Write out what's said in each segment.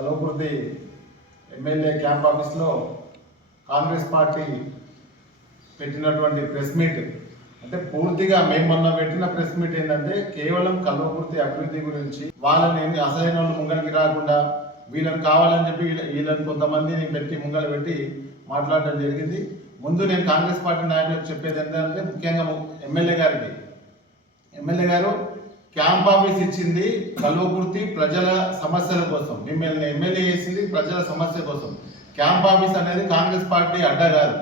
Kalwakurthy MLA camp ఆఫీస్లో Congress party పెట్టినటువంటి press meet అంటే పూర్తిగా మేము మొన్న పెట్టిన ప్రెస్ మీట్ ఏంటంటే కేవలం కల్వకుర్తి అభివృద్ధి గురించి వాళ్ళని అసలైన వాళ్ళు ముంగడికి రాకుండా వీళ్ళని కావాలని చెప్పి వీళ్ళని కొంతమందిని పెట్టి ముంగలు పెట్టి మాట్లాడడం జరిగింది. ముందు నేను కాంగ్రెస్ పార్టీ నాయకులకు చెప్పేది ఏంటంటే ముఖ్యంగా ఎమ్మెల్యే గారు క్యాంప్ ఆఫీస్ ఇచ్చింది కల్వకుర్తి ప్రజల సమస్యల కోసం, మిమ్మల్ని ఎమ్మెల్యే చేసింది ప్రజల సమస్య కోసం. క్యాంప్ ఆఫీస్ అనేది కాంగ్రెస్ పార్టీ అడ్డా కాదు.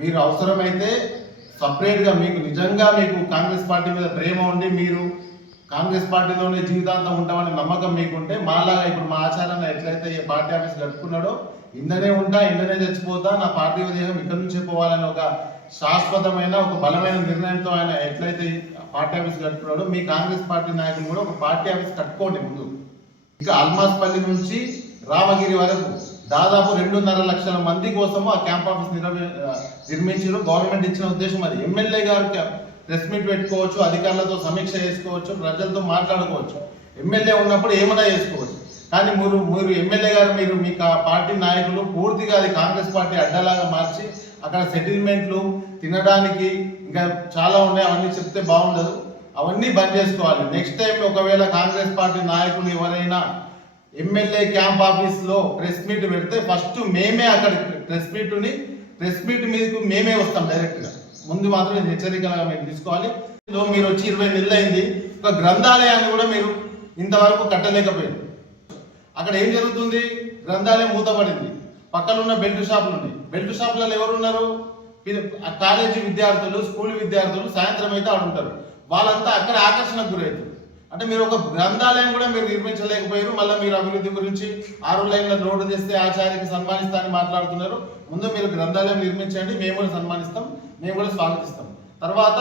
మీరు అవసరమైతే సపరేట్గా మీకు నిజంగా మీకు కాంగ్రెస్ పార్టీ మీద ప్రేమ ఉండి మీరు కాంగ్రెస్ పార్టీలోనే జీవితాంతం ఉంటామని నమ్మకం మీకుంటే మాలాగా ఇప్పుడు మా ఆచారాన్ని ఎట్లయితే ఈ పార్టీ ఆఫీస్ కట్టుకున్నాడో ఇందనే ఉంటా ఇందనే చచ్చిపోతా నా పార్టీ ఉదయం ఇక్కడి నుంచే పోవాలని ఒక శాశ్వతమైన ఒక బలమైన నిర్ణయంతో ఆయన ఎట్లయితే పార్టీ ఆఫీస్ కట్టుకున్నాడో మీ కాంగ్రెస్ పార్టీ నాయకులు కూడా ఒక పార్టీ ఆఫీస్ కట్టుకోండి ముందు. ఇక అల్మాస్పల్లి నుంచి రామగిరి వరకు దాదాపు 2.5 లక్షల మంది కోసము ఆ క్యాంప్ ఆఫీస్ నిర్మించారు. గవర్నమెంట్ ఇచ్చిన ఉద్దేశం అది. ఎమ్మెల్యే గారు ప్రెస్ మీట్ పెట్టుకోవచ్చు, అధికారులతో సమీక్ష చేసుకోవచ్చు, ప్రజలతో మాట్లాడుకోవచ్చు. ఎమ్మెల్యే ఉన్నప్పుడు ఏమైనా చేసుకోవచ్చు. కానీ మీరు ఎమ్మెల్యే గారు మీరు మీ పార్టీ నాయకులు పూర్తిగా అది కాంగ్రెస్ పార్టీ అడ్డలాగా మార్చి అక్కడ సెటిల్మెంట్లు తినడానికి ఇంకా చాలా ఉన్నాయి, అవన్నీ చెప్తే బాగుండదు. అవన్నీ బంద్ చేసుకోవాలి. నెక్స్ట్ టైం ఒకవేళ కాంగ్రెస్ పార్టీ నాయకులు ఎవరైనా ఎమ్మెల్యే క్యాంప్ ఆఫీస్లో ప్రెస్ మీట్ పెడితే ఫస్ట్ మేమే అక్కడ ప్రెస్ మీట్ మీదకు మేమే వస్తాం డైరెక్ట్గా. ముందు మాత్రం ఇది హెచ్చరికలుగా మీరు తీసుకోవాలి. మీరు వచ్చి 20 నెలలు అయింది, ఒక గ్రంథాలయాన్ని కూడా మీరు ఇంతవరకు కట్టలేకపోయింది. అక్కడ ఏం జరుగుతుంది? గ్రంథాలయం మూతపడింది. పక్కన ఉన్న బెల్ట్ షాపులు ఉన్నాయి. బెల్ట్ షాపులలో ఎవరు ఉన్నారు? కాలేజీ విద్యార్థులు, స్కూల్ విద్యార్థులు సాయంత్రం అయితే ఆడు ఉంటారు. వాళ్ళంతా అక్కడ ఆకర్షణకు గురవుతారు. అంటే మీరు ఒక గ్రంథాలయం కూడా మీరు నిర్మించలేకపోయారు. మళ్ళీ మీరు అభివృద్ధి గురించి 6 లైన్ల రోడ్డు తెస్తే ఆచార్యకి సన్మానిస్తామని మాట్లాడుతున్నారు. ముందు మీరు గ్రంథాలయం నిర్మించండి, మేము కూడా సన్మానిస్తాం, మేము కూడా స్వాగతిస్తాం. తర్వాత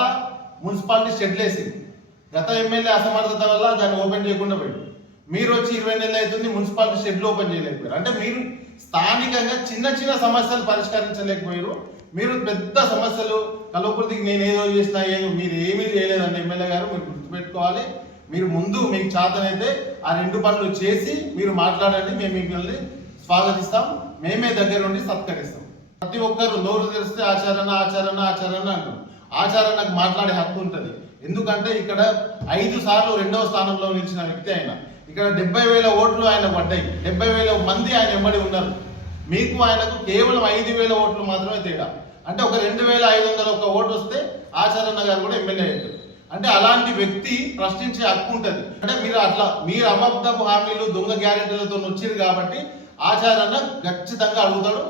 మున్సిపాలిటీ షెడ్లు వేసింది. గత ఎమ్మెల్యే అసమర్థత వల్ల దాన్ని ఓపెన్ చేయకుండా పోయింది. మీరు వచ్చి 20 నెలలు అవుతుంది, మున్సిపాలిటీ షెడ్లు ఓపెన్ చేయలేకపోయారు. అంటే మీరు స్థానికంగా చిన్న సమస్యలు పరిష్కరించలేకపోయారు. మీరు పెద్ద సమస్యలు కల్వకుర్తికి నేను ఏదో చేసినా మీరు ఏమీ చేయలేదండి ఎమ్మెల్యే గారు, మీరు గుర్తుపెట్టుకోవాలి. మీరు ముందు మీకు చేతనైతే ఆ 2 పనులు చేసి మీరు మాట్లాడండి. మేము మిమ్మల్ని స్వాగతిస్తాం, మేమే దగ్గర ఉండి సత్కరిస్తాం. ప్రతి ఒక్కరు నోరు తెరిస్తే ఆచారణ అంటారు. ఆచారణకు మాట్లాడే హక్కు ఉంటుంది. ఎందుకంటే ఇక్కడ 5 సార్లు 2వ స్థానంలో నిలిచిన వ్యక్తి ఆయన. ఇక్కడ 70,000 ఓట్లు ఆయన పడ్డాయి. 70,000 మంది ఆయన వెంబడి ఉన్నారు. మీకు ఆయనకు కేవలం 5,000 ఓట్లు మాత్రమే తేడా. అంటే ఒక 2,501 ఓటు వస్తే ఆచారణ గారు కూడా ఎమ్మెల్యే అవుతారు. అంటే అలాంటి వ్యక్తి ప్రశ్నించే హక్కు ఉంటుంది. అంటే మీరు అబద్ధపు హామీలు దొంగ గ్యారెంటీలతో వచ్చారు కాబట్టి ఆచారణ ఖచ్చితంగా అడుగుతాడు.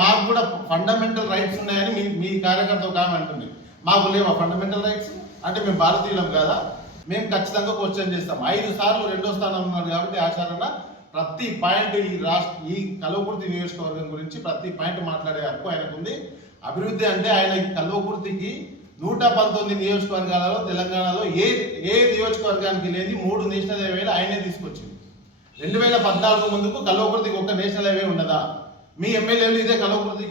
మాకు కూడా ఫండమెంటల్ రైట్స్ ఉన్నాయని మీ కార్యకర్త ఒక ఆమె అంటుంది. మాకు లేవా ఫండమెంటల్ రైట్స్? అంటే మేము భారతీయులం కాదా? మేము ఖచ్చితంగా క్వశ్చన్ చేస్తాం. 5 సార్లు 2వ స్థానం ఉన్నారు కాబట్టి ఆచారణ ప్రతి పాయింట్ ఈ కల్వకుర్తి నియోజకవర్గం గురించి ప్రతి పాయింట్ మాట్లాడే హక్కు ఆయనకుంది. అభివృద్ధి అంటే ఆయన కల్వకుర్తికి 119 నియోజకవర్గాలలో తెలంగాణలో ఏ నియోజకవర్గానికి లేని 3 నేషనల్ హైవేలు ఆయనే తీసుకొచ్చింది. 2014 ముందుకు కల్వకుర్తికి ఒక నేషనల్ హైవే ఉండదా? మీ ఎమ్మెల్యేలు ఇదే కల్వకుర్తి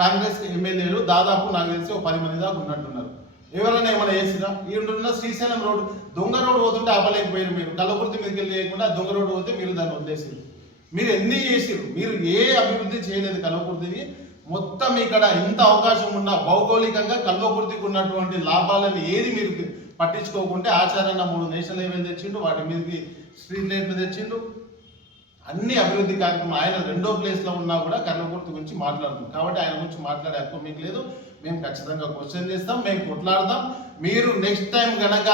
కాంగ్రెస్ ఎమ్మెల్యేలు దాదాపు నాకు తెలిసి 10 మంది దాకా ఉన్నట్టున్నారు. ఎవరైనా ఏమైనా చేసినా ఈ ఉంటున్న శ్రీశైలం రోడ్డు దొంగ రోడ్డు పోతుంటే ఆపలేకపోయారు. మీరు కల్వకుర్తి మీదకి వెళ్ళి లేకుండా దొంగ రోడ్డు పోతే మీరు దాన్ని వదిలేసారు. మీరు ఎన్ని చేసారు? మీరు ఏ అభివృద్ధి చేయలేదు కల్వకుర్తిని. మొత్తం ఇక్కడ ఇంత అవకాశం ఉన్నా భౌగోళికంగా కల్వకుర్తికి ఉన్నటువంటి లాభాలను ఏది మీరు పట్టించుకోకుంటే ఆచారణ 3 నేషనల్ హైవేలు తెచ్చిండు, వాటి మీదకి స్ట్రీట్ లైట్లు తెచ్చిండు, అన్ని అభివృద్ధి కార్యక్రమం. ఆయన 2వ ప్లేస్లో ఉన్నా కూడా కల్వకుర్తి గురించి మాట్లాడుతుంది. కాబట్టి ఆయన గురించి మాట్లాడే హక్కు మీకు లేదు. మేము ఖచ్చితంగా క్వశ్చన్ చేస్తాం, మేము కొట్లాడదాం. మీరు నెక్స్ట్ టైం కనుక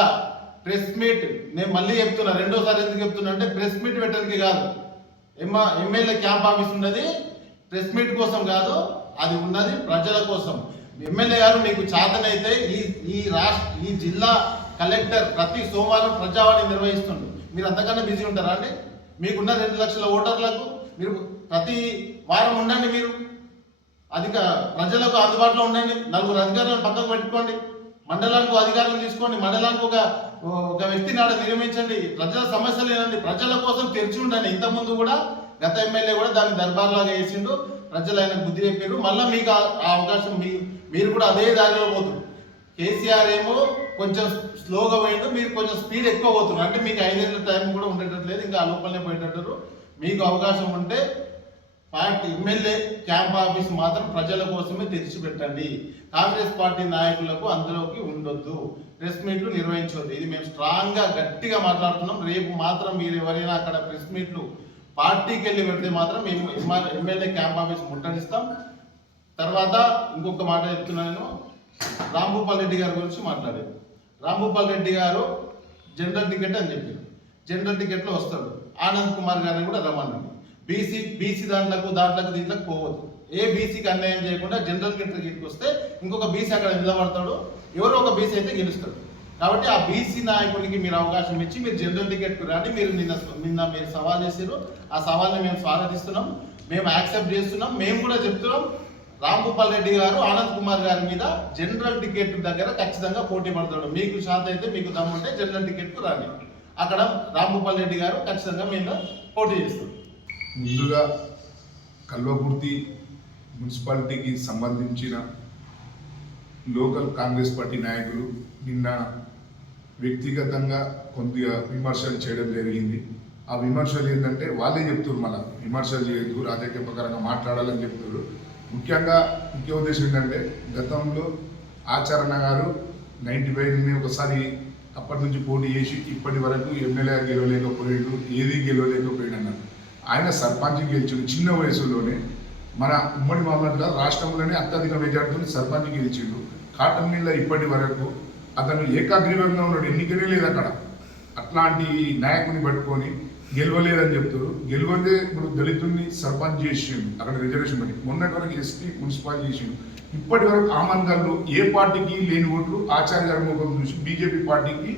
ప్రెస్ మీట్, నేను మళ్ళీ చెప్తున్నా, 2వసారి ఎందుకు చెప్తున్నా అంటే ప్రెస్ మీట్ పెట్టడానికి కాదు. ఎమ్మెల్యే క్యాంప్ ఆఫీస్ ఉన్నది ప్రెస్ మీట్ కోసం కాదు, అది ఉన్నది ప్రజల కోసం. ఎమ్మెల్యే గారు మీకు చేతనైతే ఈ జిల్లా కలెక్టర్ ప్రతి సోమవారం ప్రజావాణి నిర్వహిస్తుండ్రు. మీరు అంతకన్నా బిజీ ఉంటారా అండి? మీకున్న 2 లక్షల ఓటర్లకు మీరు ప్రతి వారం ఉండండి. మీరు ప్రజలకు అందుబాటులో ఉండండి. 4 అధికారులను పక్కకు పెట్టుకోండి. మండలానికి అధికారులను తీసుకోండి. మండలానికి ఒక వ్యక్తిని ఆడ నియమించండి. ప్రజల సమస్యలు ఏనండి. ప్రజల కోసం తెరిచి ఉండండి. ఇంతకుముందు కూడా గత ఎమ్మెల్యే కూడా దాన్ని దర్బార్లాగా వేసిండు. ప్రజలు ఆయన బుద్ధి చెప్పారు. మళ్ళీ మీకు ఆ అవకాశం మీరు కూడా అదే దారిలో పోతున్నారు. కేసీఆర్ ఏమో కొంచెం స్లోగా పోయిండు, మీరు కొంచెం స్పీడ్ ఎక్కువ పోతున్నారు. అంటే మీకు 5 ఏళ్ళ టైం కూడా ఉండేటట్లేదు, ఇంకా ఆ లోపలనే పోయేటట్టు. మీకు అవకాశం ఉంటే పార్టీ ఎమ్మెల్యే క్యాంప్ ఆఫీస్ మాత్రం ప్రజల కోసమే తెరిచిపెట్టండి. కాంగ్రెస్ పార్టీ నాయకులకు అందులోకి ఉండొద్దు, ప్రెస్ మీట్లు నిర్వహించవద్దు. ఇది మేము స్ట్రాంగ్గా గట్టిగా మాట్లాడుతున్నాం. రేపు మాత్రం మీరు ఎవరైనా అక్కడ ప్రెస్ మీట్లు పార్టీకి వెళ్ళి పెడితే మాత్రం మేము ఎమ్మెల్యే క్యాంప్ ఆఫీస్ ముట్టడిస్తాం. తర్వాత ఇంకొక మాట చెప్తున్నాను, రాంభూపాల్ రెడ్డి గారి గురించి మాట్లాడారు. రాంభూపాల్ రెడ్డి గారు జనరల్ టికెట్ అని చెప్పారు. జనరల్ టికెట్లో వస్తాడు. ఆనంద్ కుమార్ గారిని కూడా రమ్మన్నాడు. బీసీ దాంట్లకు దీంట్లోకి పోవద్దు. ఏ బీసీకి అన్యాయం చేయకుండా జనరల్ టికెట్కి వస్తే ఇంకొక బీసీ అక్కడ నిలబడతాడు, ఎవరో ఒక బీసీ అయితే గెలుస్తాడు. కాబట్టి ఆ బీసీ నాయకుడికి మీరు అవకాశం ఇచ్చి మీరు జనరల్ టికెట్కి రాండి. మీరు నిన్న మీరు సవాల్ చేశారు, ఆ సవాల్ని మేము స్వాగతిస్తున్నాం, మేము యాక్సెప్ట్ చేస్తున్నాం. మేము కూడా చెప్తున్నాం, రాంభూపాల్ రెడ్డి గారు ఆనంద్ కుమార్ గారి మీద జనరల్ టికెట్ దగ్గర ఖచ్చితంగా పోటీ పడతాడు. మీకు శాంతి అయితే, మీకు దమ్ముంటే జనరల్ టికెట్కు రాండి. అక్కడ రాంభూపాల్ రెడ్డి గారు ఖచ్చితంగా మీద పోటీ చేస్తారు. ముందుగా కల్వకుర్తి మున్సిపాలిటీకి సంబంధించిన లోకల్ కాంగ్రెస్ పార్టీ నాయకులు నిన్న వ్యక్తిగతంగా కొద్దిగా విమర్శలు చేయడం జరిగింది. ఆ విమర్శలు ఏంటంటే వాళ్ళే చెప్తున్నారు, మళ్ళీ విమర్శలు చేయొద్దు, రాజకీయ ప్రకారంగా మాట్లాడాలని చెప్తున్నారు. ముఖ్యంగా ముఖ్య ఉద్దేశం ఏంటంటే గతంలో ఆచరణ గారు 95 ఒకసారి అప్పటి నుంచి పోటీ చేసి ఇప్పటి వరకు ఎమ్మెల్యే గెలవలేకపోయాడు, ఏది గెలవలేకపోయాడు అన్నారు. ఆయన సర్పంచ్ గెలిచాడు చిన్న వయసులోనే. మన ఉమ్మడి మహమ్మద్లో రాష్ట్రంలోనే అత్యధిక మెజార్టీని సర్పంచ్ గెలిచిండు. కాటన్ మిల్ల ఇప్పటి వరకు అతను ఏకాగ్రీవంగా ఉన్నాడు, ఎన్నికనే లేదు అక్కడ. అట్లాంటి నాయకుని పట్టుకొని గెలవలేదని చెప్తారు. గెలవదే ఇప్పుడు దళితుల్ని సర్పంచ్ చేసిండు, అక్కడ రిజర్వేషన్ బట్టి. మొన్నటి వరకు ఎస్పీ మున్సిపల్ చేసిండు. ఇప్పటి వరకు ఆమన్గల్లో ఏ పార్టీకి లేని ఓట్లు ఆచార్య గారి ముఖం చూసి బీజేపీ పార్టీకి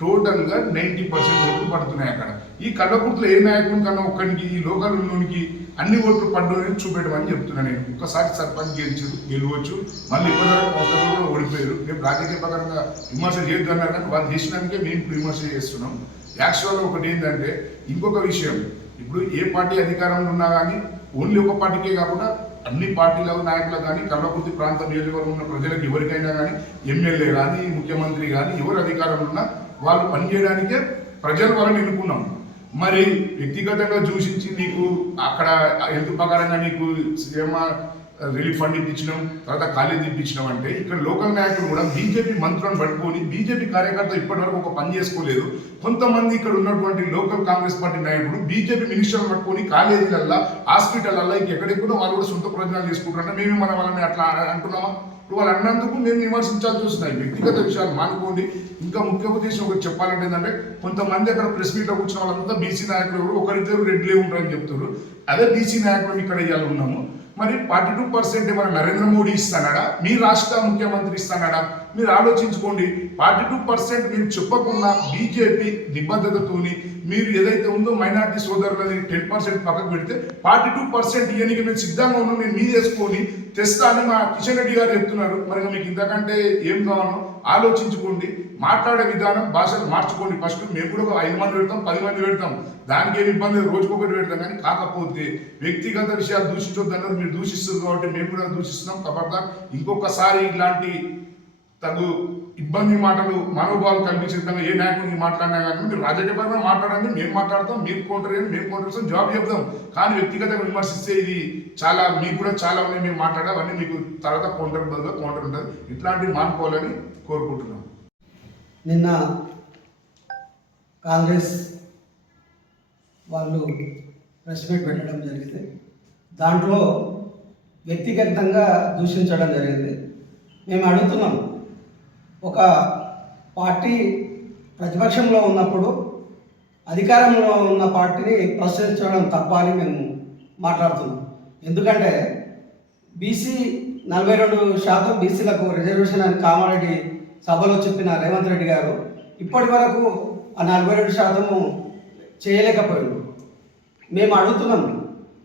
టోటల్గా 90% ఓట్లు పడుతున్నాయి అక్కడ. ఈ కల్వకుర్తిలో ఏ నాయకుని కన్నా ఒక్కరికి ఈ లోకల్లోనికి అన్ని ఓట్లు పడ్డోని చూపెట్టమని చెప్తున్నాను నేను. ఒక్కసారి సర్పంచ్ గెలవచ్చు, మళ్ళీ ఇప్పటివరకు ఒకరు కూడా ఓడిపోయారు. మేము రాజకీయ ప్రకారంగా విమర్శ చేయొద్దన్నారు, కానీ వాళ్ళు చేసినందుకే మేము ఇప్పుడు విమర్శ చేస్తున్నాం. యాక్చువల్గా ఒకటి ఏంటంటే ఇంకొక విషయం, ఇప్పుడు ఏ పార్టీ అధికారంలో ఉన్నా కానీ ఓన్లీ ఒక పార్టీకే కాకుండా అన్ని పార్టీల నాయకులకు కానీ కల్వకుర్తి ప్రాంత నియోజకవర్గం ఉన్న ప్రజలకు ఎవరికైనా కానీ ఎమ్మెల్యే కానీ ముఖ్యమంత్రి కానీ ఎవరు అధికారంలో ఉన్నా వాళ్ళు పనిచేయడానికే ప్రజలు వాళ్ళని ఎన్నుకున్నాం. మరి వ్యక్తిగతంగా దూషించి నీకు అక్కడ హెల్త్ ప్రకారంగా నీకు సీఎం రిలీఫ్ ఫండ్ ఇప్పించినాం, తర్వాత కాలేజీ ఇప్పించినాం అంటే ఇక్కడ లోకల్ నాయకులు కూడా బీజేపీ మంత్రులను పట్టుకొని బీజేపీ కార్యకర్త ఇప్పటివరకు ఒక పని చేసుకోలేదు. కొంతమంది ఇక్కడ ఉన్నటువంటి లోకల్ కాంగ్రెస్ పార్టీ నాయకులు బీజేపీ మినిస్టర్లు పట్టుకొని కాలేజీలల్లో హాస్పిటల్లో ఇంకెక్కడెక్కడో వాళ్ళు కూడా సొంత ప్రయోజనాలు చేసుకుంటారంటే మేమే మన వాళ్ళని అట్లా అంటున్నామా? వాళ్ళు అన్నందుకు మేము విమర్శించాల్సి వస్తున్నాయి. వ్యక్తిగత విషయాలు మానుకోండి. ఇంకా ముఖ్య ఉద్దేశం ఒకటి చెప్పాలంటే ఏంటంటే కొంతమంది అక్కడ ప్రెస్ మీట్లో కూర్చున్న వాళ్ళంతా బీసీ నాయకులు ఎవరు ఒకరిద్దరు రెడ్లే ఉంటారని చెప్తారు. అదే బీసీ నాయకులు ఇక్కడ ఇవాళ ఉన్నాము. మరి 42% మన నరేంద్ర మోడీ ఇస్తాడా, మీ రాష్ట్ర ముఖ్యమంత్రి ఇస్తాడా? మీరు ఆలోచించుకోండి. 42% మీరు చెప్పకుండా బీజేపీ నిబద్ధతతోని మీరు ఏదైతే ఉందో మైనార్టీ సోదరులని 10% పక్కకు పెడితే 42% ఇయనికి మేము సిద్ధంగా ఉన్నాం, మేము మీద వేసుకొని తెస్తా అని మా కిషన్ రెడ్డి గారు చెప్తున్నారు. మరి మీకు ఇంతకంటే ఏం కావాలో ఆలోచించుకోండి. మాట్లాడే విధానం భాషలు మార్చుకోండి. ఫస్ట్ మేము కూడా ఒక 5 మంది పెడతాం, 10 మంది పెడతాం, దానికి ఏమి ఇబ్బంది, రోజుకొకటి పెడతాం. కానీ కాకపోతే వ్యక్తిగత విషయాలు దూషించొద్దన్నారు, మీరు దూషిస్తారు కాబట్టి మేము కూడా దూషిస్తున్నాం. కాబట్టి ఇంకొకసారి ఇలాంటి తగు ఇబ్బంది మాటలు మనోభావాలు కల్పించే విధంగా ఏ నాయకుడికి మాట్లాడినా కానీ మీరు రాజకీయపరంగా మాట్లాడండి, మేము మాట్లాడతాం, మీరు కౌంటర్ చేయండి, మేము కౌంటర్ చేస్తాం, జవాబు చెప్తాం. కానీ వ్యక్తిగతంగా విమర్శిస్తే ఇది చాలా మీకు కూడా చాలా ఉన్నాయి, మేము మాట్లాడావన్నీ మీకు తర్వాత కౌంటర్ బదులుగా కౌంటర్ ఉంటుంది. ఇట్లాంటివి మానుకోవాలని కోరుకుంటున్నాం. నిన్న కాంగ్రెస్ వాళ్ళు ప్రెస్ మీట్ పెట్టడం జరిగింది. దాంట్లో వ్యక్తిగతంగా దూషించడం జరిగింది. మేము అడుగుతున్నాం, ఒక పార్టీ ప్రతిపక్షంలో ఉన్నప్పుడు అధికారంలో ఉన్న పార్టీని ప్రశ్నించడం తప్ప అని మేము మాట్లాడుతున్నాం. ఎందుకంటే బీసీ 42% బీసీలకు రిజర్వేషన్ అని కామారెడ్డి సభలో చెప్పిన రేవంత్ రెడ్డి గారు ఇప్పటి వరకు ఆ 42% చేయలేకపోయాడు. మేము అడుగుతున్నాం,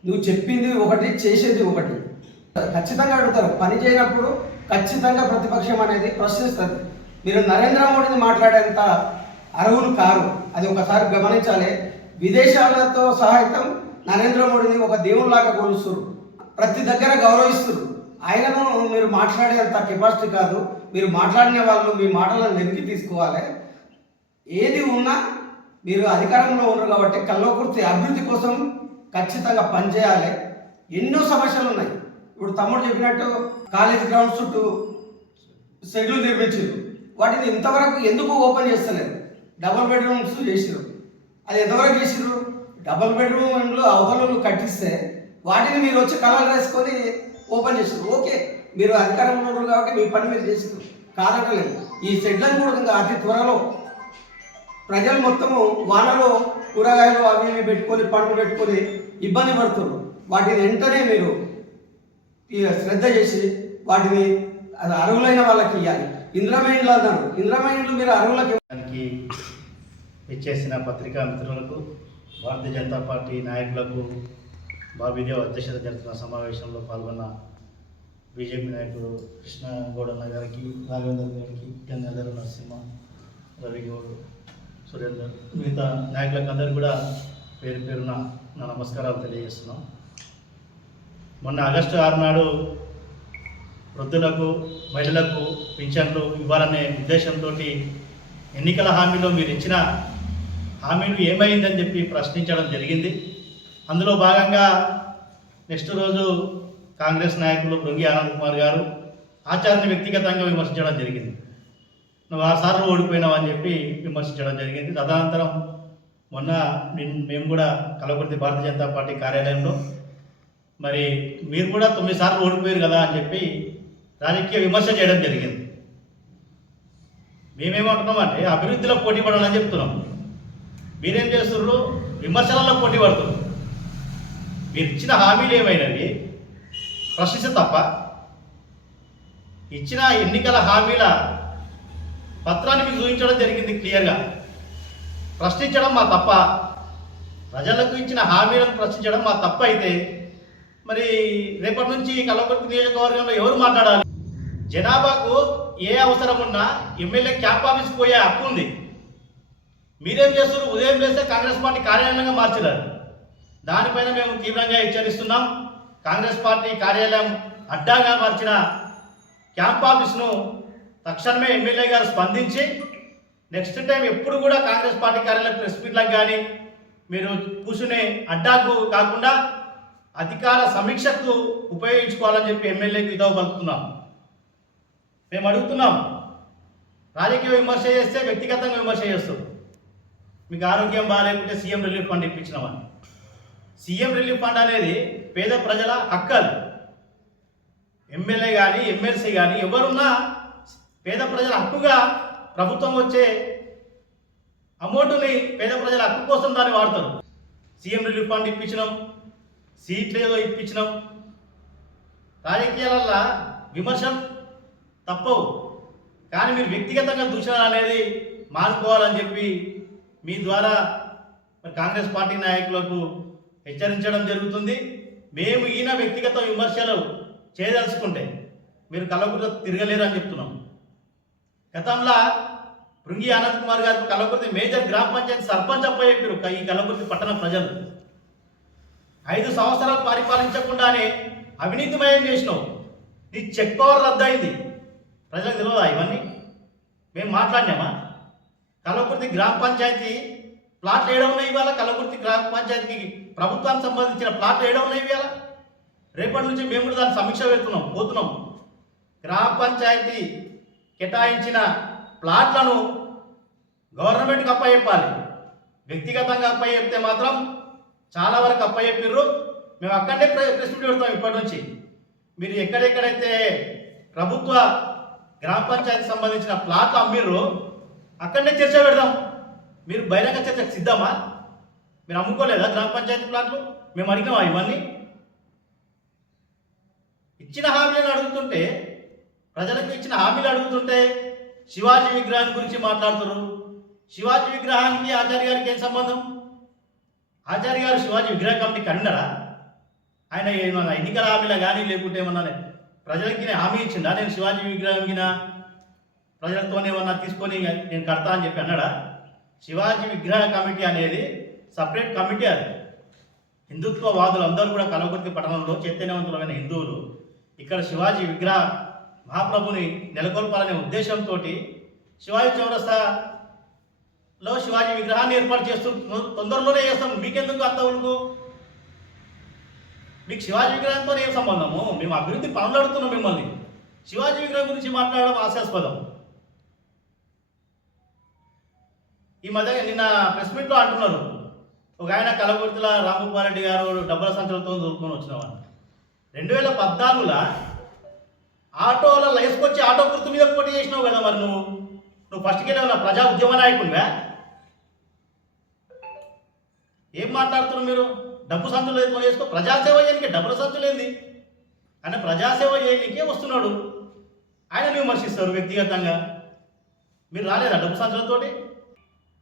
నువ్వు చెప్పింది ఒకటి, చేసేది ఒకటి. ఖచ్చితంగా అడుగుతారు. పని చేయనప్పుడు ఖచ్చితంగా ప్రతిపక్షం అనేది ప్రశ్నిస్తుంది. మీరు నరేంద్ర మోడీని మాట్లాడేంత అర్హులు కారు, అది ఒకసారి గమనించాలి. విదేశాలతో సహాయం నరేంద్ర మోడీని ఒక దేవునిలాగా కొలుస్తారు, ప్రతి దగ్గర గౌరవిస్తారు. ఆయనను మీరు మాట్లాడేంత కెపాసిటీ కాదు. మీరు మాట్లాడిన వాళ్ళు మీ మాటలను వెనక్కి తీసుకోవాలి. ఏది ఉన్నా మీరు అధికారంలో ఉన్నారు కాబట్టి కల్వకుర్తి అభివృద్ధి కోసం ఖచ్చితంగా పనిచేయాలి. ఎన్నో సమస్యలు ఉన్నాయి. ఇప్పుడు తమ్ముడు చెప్పినట్టు కాలేజ్ గ్రౌండ్ చుట్టూ షెడ్లు నిర్మించారు. వాటిని ఇంతవరకు ఎందుకు ఓపెన్ చేస్తలేదు? డబుల్ బెడ్రూమ్స్ చేసిరు. అది ఎంతవరకు చేసిరు? డబుల్ బెడ్రూమ్లు అవతలను కట్టిస్తే వాటిని మీరు వచ్చి కలర్ వేసుకొని ఓపెన్ చేసారు. ఓకే, మీరు అధికారంలో ఉన్నారు కాబట్టి మీ పని మీరు చేసారు, కాదనలేదు. ఈ షెడ్లను కూడా ఇంకా అతి త్వరలో ప్రజలు మొత్తము వానలో కూరగాయలు అవి ఇవి పెట్టుకొని పండ్లు పెట్టుకొని ఇబ్బంది పడుతున్నారు. వాటిని వెంటనే మీరు శ్రద్ధ చేసి వాటిని అర్హులైన వాళ్ళకి ఇవ్వాలి. ఇంద్రమైండ్లు అన్నారు. ఇంద్రమైండ్లు మీరు అర్హులకి దానికి ఇచ్చేసిన పత్రికా మిత్రులకు, భారతీయ జనతా పార్టీ నాయకులకు, బాబీదేవ్ అధ్యక్షత జరుగుతున్న సమావేశంలో పాల్గొన్న బీజేపీ నాయకుడు కృష్ణ గౌడన్న గారికి, రాఘవేందర్ గారికి, గంగాధర నరసింహ, రవిగౌడ్, సురేందర్, మిగతా నాయకులకు అందరికీ కూడా పేరు పేరున నా నమస్కారాలు తెలియజేస్తున్నాం. మొన్న ఆగస్టు 6 నాడు వృద్ధులకు, మహిళలకు పింఛన్లు ఇవ్వాలనే ఉద్దేశంతో ఎన్నికల హామీలో మీరు ఇచ్చిన హామీలు ఏమైందని చెప్పి ప్రశ్నించడం జరిగింది. అందులో భాగంగా నెక్స్ట్ రోజు కాంగ్రెస్ నాయకులు భృంగి ఆనంద్ కుమార్ గారు ఆచార్యని వ్యక్తిగతంగా విమర్శించడం జరిగింది. నువ్వు 6 సార్లు ఓడిపోయినావు అని చెప్పి విమర్శించడం జరిగింది. తదనంతరం మొన్న మేము కూడా కలవకుర్తి భారతీయ జనతా పార్టీ కార్యాలయంలో మరి మీరు కూడా 9 సార్లు ఓడిపోయారు కదా అని చెప్పి రాజకీయ విమర్శ చేయడం జరిగింది. మేమేమంటున్నామంటే అభివృద్ధిలో పోటీ పడాలని చెప్తున్నాం. మీరేం చేస్తున్నారు? విమర్శలలో పోటీ పడుతున్నారు. మీరు ఇచ్చిన హామీలు ఏమైనవి ప్రశ్నిస్తే తప్ప, ఇచ్చిన ఎన్నికల హామీల పత్రాన్ని మీకు చూపించడం జరిగింది క్లియర్గా. ప్రశ్నించడం మా తప్ప, ప్రజలకు ఇచ్చిన హామీలను ప్రశ్నించడం మా తప్ప అయితే మరి రేపటి నుంచి కల్వకుర్తి నియోజకవర్గంలో ఎవరు మాట్లాడాలి? జనాభాకు ఏ అవసరం ఉన్నా ఎమ్మెల్యే క్యాంప్ ఆఫీస్కి పోయే హక్కు ఉంది. మీరేం చేస్తున్నారు? ఉదయం చేస్తే కాంగ్రెస్ పార్టీ కార్యాలయంగా మార్చినారు. దానిపైన మేము తీవ్రంగా హెచ్చరిస్తున్నాం. కాంగ్రెస్ పార్టీ కార్యాలయం అడ్డాగా మార్చిన క్యాంప్ ఆఫీస్ను తక్షణమే ఎమ్మెల్యే గారు స్పందించి నెక్స్ట్ టైం ఎప్పుడు కూడా కాంగ్రెస్ పార్టీ కార్యాలయం ప్రెస్ మీట్లకు కానీ మీరు కూర్చునే అడ్డాకు కాకుండా అధికార సమీక్షకు ఉపయోగించుకోవాలని చెప్పి ఎమ్మెల్యేకి హితవు పలుకుతున్నాం. మేము అడుగుతున్నాం, రాజకీయ విమర్శ చేస్తే వ్యక్తిగతంగా విమర్శ చేస్తాం. మీకు ఆరోగ్యం బాగాలేకుంటే సీఎం రిలీఫ్ ఫండ్ ఇప్పించినామని. సీఎం రిలీఫ్ ఫండ్ అనేది పేద ప్రజల హక్కలు. ఎమ్మెల్యే కానీ ఎమ్మెల్సీ కానీ ఎవరున్నా పేద ప్రజల హక్కుగా ప్రభుత్వం వచ్చే అమౌంట్ని పేద ప్రజల హక్కు కోసం దాన్ని వాడతారు. సీఎం రిలీఫ్ ఫండ్ ఇప్పించినాం, సీట్లు ఏదో ఇప్పించినాం. రాజకీయాలల్లో విమర్శలు తప్పవు, కానీ మీరు వ్యక్తిగతంగా దూషణ అనేది మానుకోవాలని చెప్పి మీ ద్వారా కాంగ్రెస్ పార్టీ నాయకులకు హెచ్చరించడం జరుగుతుంది. మేము ఈయన వ్యక్తిగత విమర్శలు చేయదలుచుకుంటే మీరు కల్వకుర్తి తిరగలేరని చెప్తున్నాం. గతంలో భృంగి ఆనంద్ కుమార్ గారికి కల్వకుర్తి మేజర్ గ్రామ పంచాయతీ సర్పంచ్ అప్పచెప్పారు ఈ కల్వకుర్తి పట్టణ ప్రజలు. 5 సంవత్సరాలు పరిపాలించకుండానే అవినీతిమయం చేసినావు. నీ చెక్ పవర్ రద్దయింది. ప్రజలకు తెలియదా ఇవన్నీ? మేము మాట్లాడినామా? కల్వకుర్తి గ్రామ పంచాయతీ ప్లాట్లు ఏడ ఉన్నాయి ఇవాళ? కల్వకుర్తి గ్రామ పంచాయతీకి ప్రభుత్వానికి సంబంధించిన ప్లాట్లు ఏడ ఉన్నాయి ఇవాళ? రేపటి నుంచి మేము కూడా దాన్ని సమీక్ష పోతున్నాం. గ్రామ పంచాయతీ కేటాయించిన ప్లాట్లను గవర్నమెంట్కి అప్పచెప్పాలి. వ్యక్తిగతంగా అప్పచెప్తే మాత్రం చాలా వరకు అప్పచెప్పిర్రు. మేము అక్కడే ప్రెస్ మీట్ పెడతాం ఇప్పటి నుంచి. మీరు ఎక్కడెక్కడైతే ప్రభుత్వ గ్రామ పంచాయతీ సంబంధించిన ప్లాట్లు అమ్మిర్రు అక్కడనే చర్చ పెడదాం. మీరు బహిరంగ చర్చకు సిద్ధమా? మీరు అమ్ముకోలేదా గ్రామ పంచాయతీ ప్లాట్లు? మేము అడిగినామా ఇవన్నీ? ఇచ్చిన హామీలను అడుగుతుంటే, ప్రజలకు ఇచ్చిన హామీలు అడుగుతుంటే శివాజీ విగ్రహం గురించి మాట్లాడుతున్నారు. శివాజీ విగ్రహానికి ఆచార్య గారికి ఏం సంబంధం? ఆచార్య గారు శివాజీ విగ్రహ కమిటీ కన్వీనరా? ఆయన ఏమన్నా ఎన్నికల హామీలా కానీ లేకుంటే ఏమన్నా ప్రజలకి హామీ ఇచ్చిందా నేను శివాజీ విగ్రహం కింద ప్రజలతోనేమన్నా తీసుకొని నేను కడతా అని చెప్పి అన్నాడా? శివాజీ విగ్రహ కమిటీ అనేది సపరేట్ కమిటీ. అది హిందుత్వవాదులు అందరూ కూడా కల్వకుర్తి పట్టణంలో చైతన్యవంతులమైన హిందువులు ఇక్కడ శివాజీ విగ్రహ మహాప్రభుని నెలకొల్పాలనే ఉద్దేశంతో శివాజీ చౌరస్తాలో శివాజీ విగ్రహాన్ని ఏర్పాటు చేస్తూ తొందరలోనే చేస్తాం. మీకెందుకు అంత ఉలుకు? మీకు శివాజీ విగ్రహంతో ఏం సంబంధము? మేము అభివృద్ధి పనులు అడుగుతున్నాం మిమ్మల్ని. శివాజీ విగ్రహం గురించి మాట్లాడడం హాస్యాస్పదం. ఈ మధ్య నిన్న ప్రెస్ మీట్లో అంటున్నారు, ఒక ఆయన కలగుర్తిల రామగోపాల్ రెడ్డి గారు డబ్బుల సంచులతో దొరుకుని వచ్చినవాడు. 2014లో ఆటోలో వేసుకొచ్చి ఆటో గుర్తు మీద పోటీ చేసినావు కదా. మరి నువ్వు ఫస్ట్కి వెళ్ళి ప్రజా ఉద్యమ నాయకుడివా? ఏం మాట్లాడుతున్నారు మీరు? డబ్బు సంచులు వేసుకో, ప్రజాసేవ చేయడానికి డబ్బుల సంచులు ఏంది? ఆయన ప్రజాసేవ చేయడానికే వస్తున్నాడు. ఆయన విమర్శిస్తారు వ్యక్తిగతంగా. మీరు రాలేదా డబ్బు సంచులతోటి?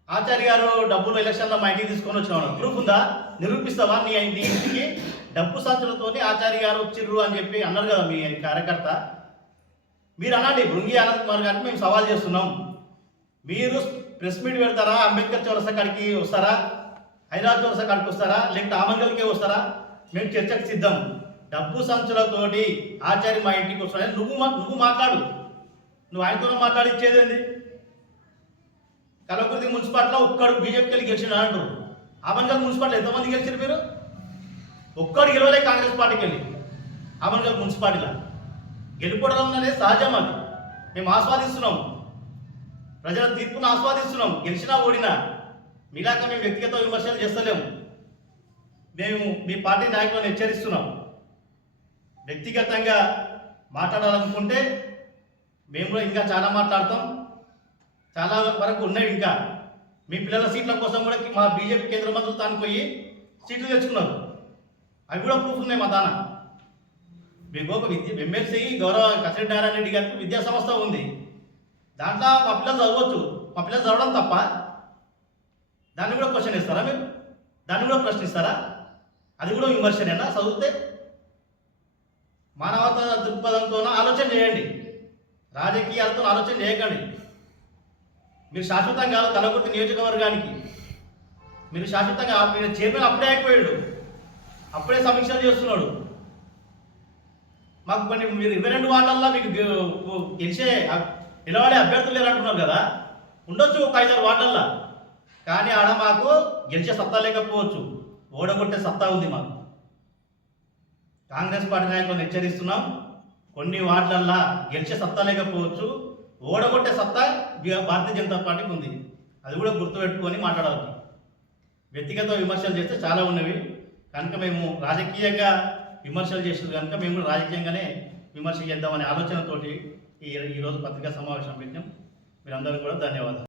ఆచార్య గారు డబ్బులు ఎలక్షన్లో మా ఇంటికి తీసుకొని వచ్చినాడు, ప్రూఫ్ ఉందా? నిరూపిస్తావా? నీ ఇంటికి డబ్బు సంచులతోటి ఆచార్య గారు వచ్చిర్రు అని చెప్పి అన్నారు కదా మీ కార్యకర్త. మీరు అనండి, భృంగి అనంత్ కుమార్ గారికి మేము సవాల్ చేస్తున్నాం. మీరు ప్రెస్ మీట్ పెడతారా? అంబేద్కర్ చౌరస్తా కాడికి వస్తారా? హైదరాబాద్ చౌరస్తా కాడికి వస్తారా? లేకపోతే ఆమంగల్కే వస్తారా? మేము చర్చకు సిద్ధం. డబ్బు సంచులతోటి ఆచార్య మా ఇంటికి వస్తాడని నువ్వు మాట్లాడు. నువ్వు ఆయనతో మాట్లాడిచ్చేదేంది? కలవకుర్తి మున్సిపాలిటీలో ఒక్కడు బీజేపీకి వెళ్ళి గెలిచిన అంటారు. ఆమన్గల్ మున్సిపాలిటీ ఎంతమంది గెలిచారు మీరు? ఒక్కడు గెలవలే కాంగ్రెస్ పార్టీకి వెళ్ళి. ఆమన్గల్ మున్సిపాలిటీలో గెలుపడడం అనేది సహజం. అది మేము ఆస్వాదిస్తున్నాం, ప్రజల తీర్పును ఆస్వాదిస్తున్నాం. గెలిచినా ఓడినా మీలాగా మేము వ్యక్తిగత విమర్శలు చేస్తలేము. మేము మీ పార్టీ నాయకులను హెచ్చరిస్తున్నాం. వ్యక్తిగతంగా మాట్లాడాలనుకుంటే మేము కూడా ఇంకా చాలా మాట్లాడతాం. చాలా వరకు ఉన్నాయి. ఇంకా మీ పిల్లల సీట్ల కోసం కూడా మా బీజేపీ కేంద్ర మంత్రులు తాను పోయి సీట్లు తెచ్చుకున్నారు. అవి కూడా ప్రూఫ్ ఉన్నాయి మా దాన. మీకు ఒక ఎమ్మెల్సీ గౌరవ కసిరెడ్డి నారాయణ రెడ్డి గారికి విద్యా సంస్థ ఉంది. దాంట్లో మా పిల్లలు చదవచ్చు. మా పిల్లలు చదవడం తప్ప? దాన్ని కూడా క్వశ్చన్ ఇస్తారా మీరు? దాన్ని కూడా ప్రశ్నిస్తారా? అది కూడా విమర్శనేనా? చదివితే మానవతా దృక్పథంతో ఆలోచన చేయండి, రాజకీయాలతో ఆలోచన చేయకండి. మీరు శాశ్వతం కాదు కలవకుర్తి నియోజకవర్గానికి. మీరు శాశ్వతంగా చైర్మన్ అప్పుడే అయిపోయాడు, అప్పుడే సమీక్షలు చేస్తున్నాడు. మాకు కొన్ని మీరు 22 వార్డులలో మీకు గెలిచే నిలబడే అభ్యర్థులు లేరంటున్నారు కదా. ఉండొచ్చు ఒక 5-6 వార్డులలో, కానీ ఆడ మాకు గెలిచే సత్తా లేకపోవచ్చు, ఓడగొట్టే సత్తా ఉంది మాకు. కాంగ్రెస్ పార్టీ నాయకులను హెచ్చరిస్తున్నాం. కొన్ని వార్డులల్లో గెలిచే సత్తా లేకపోవచ్చు, ఓడగొట్టే సత్తా భారతీయ జనతా పార్టీకి ఉంది. అది కూడా గుర్తుపెట్టుకొని మాట్లాడాలి. వ్యక్తిగత విమర్శలు చేస్తే చాలా ఉన్నవి కనుక మేము రాజకీయంగా విమర్శలు చేసేది కనుక మేము కూడా రాజకీయంగానే విమర్శ చేద్దామనే ఆలోచనతోటి ఈరోజు పత్రికా సమావేశం పెట్టాం. మీరందరూ కూడా ధన్యవాదాలు.